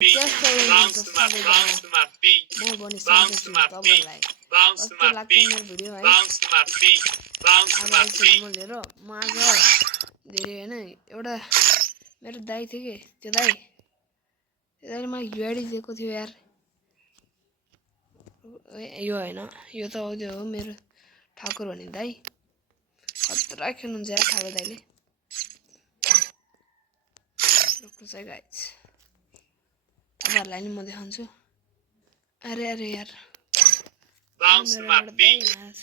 जस्तो हुनुहुन्छ सबैजना म पनि सोच्दैछु तपाईँहरूलाई कस्तो लाग्छ मेरो भिडियो है आज एकचोटि म लिएर म आज धेरै होइन एउटा मेरो दाइ थियो कि त्यो दाइले मलाई युआइडी दिएको थियो यार यो होइन यो त हो त्यो हो मेरो ठाकुर भन्ने दाइ खतरा खेल्नुहुन्छ यार ठाकुर दाइले रुक्नु चाहिँ गाइज तपाईँहरूलाई नि म देखाउँछु अरे अरे यार मेरो एउटा दाइ छ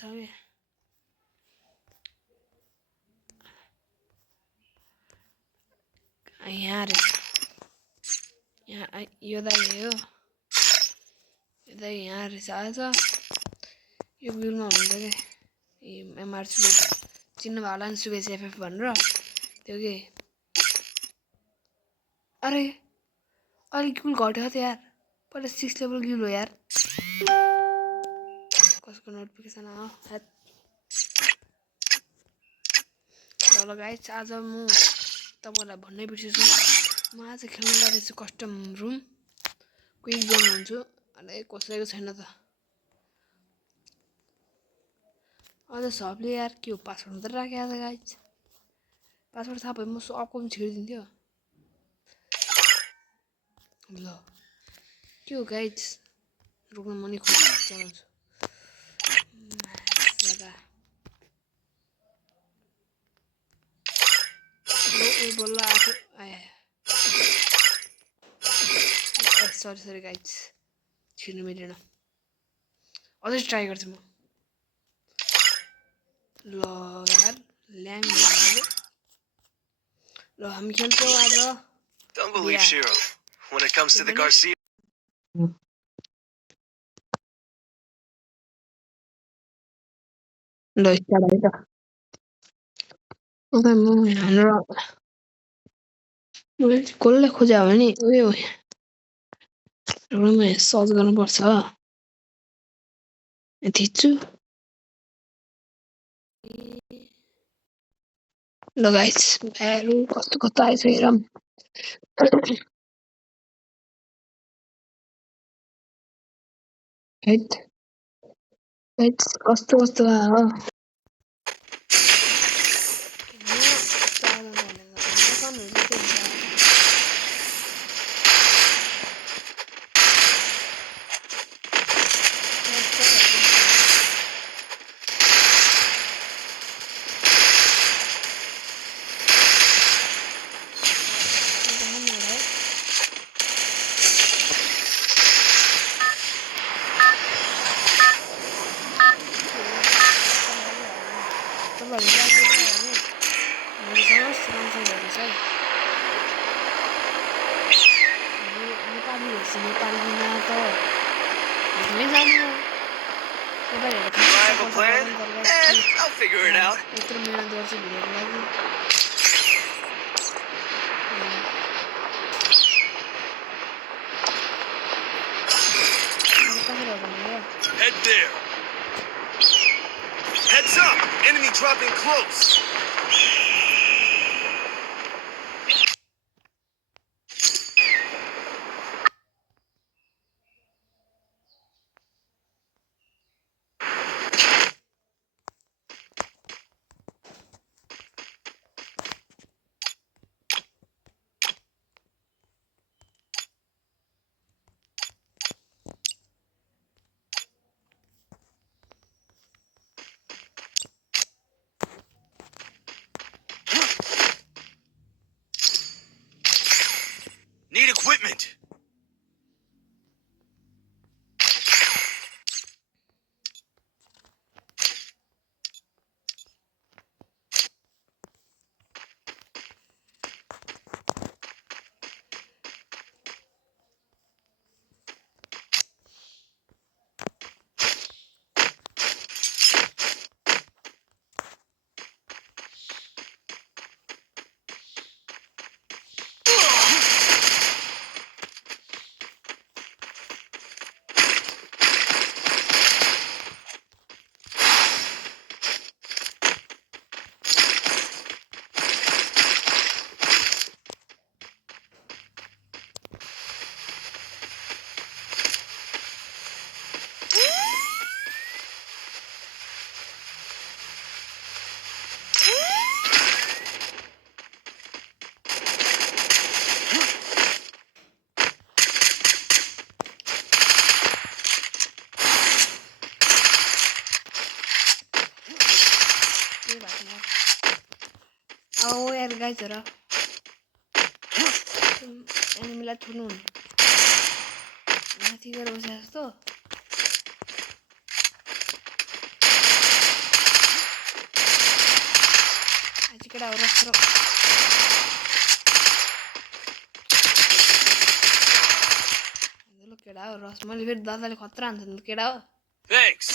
यहाँ रहेछ यहाँ यो दाइ हो यो दाइ यहाँ रहेछ आज यो बिलमा हुनुहुन्छ क्या एमआर सुबेस चिन्नु भयो होला नि सुबेस एफएफ भनेर त्यो के अरे अलिक गिल घट्यो त यार पहिला 6 लेभल गिल हो यार कसको नोटिफिकेसन आयो ल गाइस आज म तपाईँलाई भन्नै बिर्सेछु म आज खेल्न जाँदैछु कस्टम रुम क्विक गेम हुन्छु अरे कसैको छैन त अझ सबले यार के हो पासवर्ड मात्रै राखेको छ गाइस पासवर्ड थाहा भए म सबको पनि छिडिदिन्थ्यो ल के हो गाइस रुक्न मनी खोज चलाउँछु लगा बोल्ला आफू आए सरी गाइस छिर्नु मिलेन अझै ट्राई गर्छु म ल यार ल्याङ ल हामी खेल्छौँ आज Don't believe Shiro when it comes to the Garcia. ल स्टार्ट भयो त ओके म हाम्रो कसले खोज्यो भने उयो रुममा सर्च गर्नुपर्छ थिच्छु ल गाइस भ्यालु कस्तो कस्तो आएछ हेरौँ कस्तो कस्तो आयो Reliable plan? I'll figure it out. Head there. Heads up! Enemy dropping close. Need equipment. Guys here एनिमीलाई छोड्नु हुन्न माथि गएर बसे जस्तो आज केटा हो रस्रो ल केटा हो रस मैले फेरि दादाले खतरा हान्छ नि केटा हो Thanks.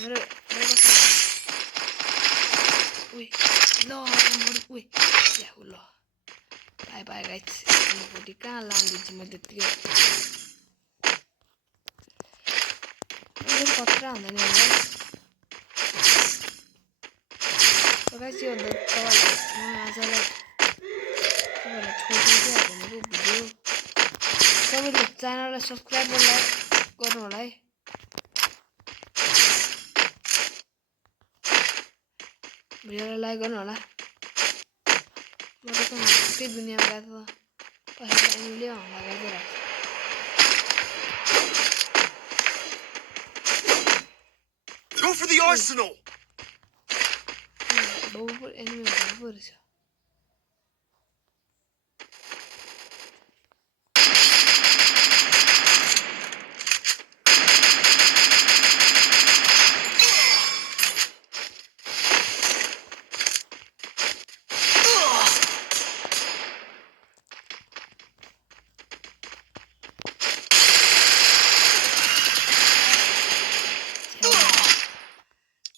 मेरो उही ल उही या ल बाई बाई गाइस फोर्टी कहाँ लाँदिन्छु मैले त्यतिकै खतरा हुँदैन गाइस यो तपाईँलाई आजलाई तपाईँलाई छोडिदिन्छु भनेको भिडियो तपाईँले च्यानललाई सब्सक्राइब र लाइक गर्नु होला है भिडियोलाई लाइक गर्नु होला म त त्यही दुनियाँमा गएको त कसैलाई एनिमीले हमला गरिदिइरहेको Go for the arsenal. बहु एनिमी हुँदैन पो रहेछ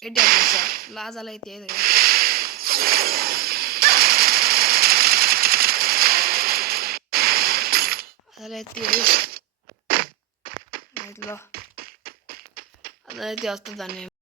एडिया हुन्छ लाजालाई त्यही देख्यो आजलाई यति है ल आजलाई यति हस्त धन्यवाद